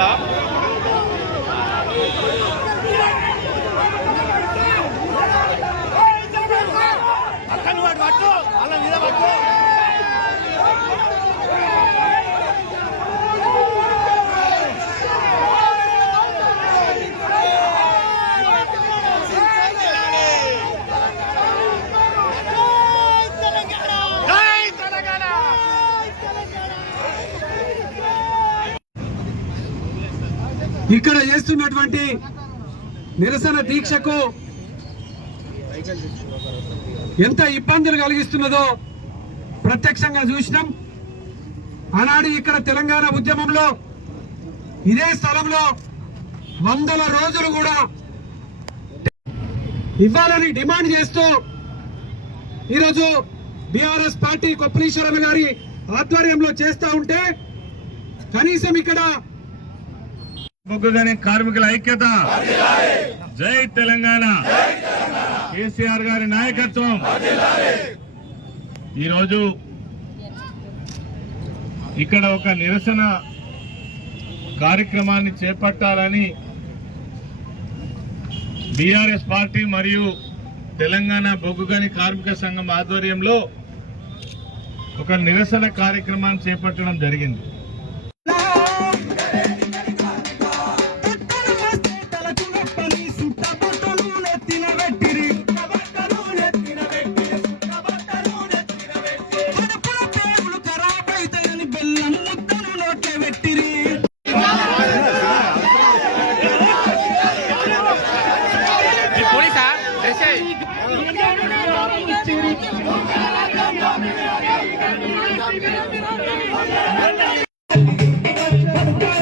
తెలంగాణ ఇక్కడ చేస్తున్నటువంటి నిరసన దీక్షకు ఎంత ఇబ్బందులు కలిగిస్తున్నదో ప్రత్యక్షంగా చూసినాం. ఆనాడు ఇక్కడ తెలంగాణ ఉద్యమంలో ఇదే స్థలంలో వందల రోజులు కూడా ఇవ్వాలని డిమాండ్ చేస్తూ ఈరోజు బీఆర్ఎస్ పార్టీ కొప్పలీశ్వరన్న గారి ఆధ్వర్యంలో చేస్తూ ఉంటే కనీసం ఇక్కడ బొగ్గుగని కార్మికుల ఐక్యత. జై తెలంగాణ. కేసీఆర్ గారి నాయకత్వం. ఈరోజు ఇక్కడ ఒక నిరసన కార్యక్రమాన్ని చేపట్టాలని బీఆర్ఎస్ పార్టీ మరియు తెలంగాణ బొగ్గుగని కార్మిక సంఘం ఆధ్వర్యంలో ఒక నిరసన కార్యక్రమాన్ని చేపట్టడం జరిగింది. పోలీసా డ్రెస్ Thank you.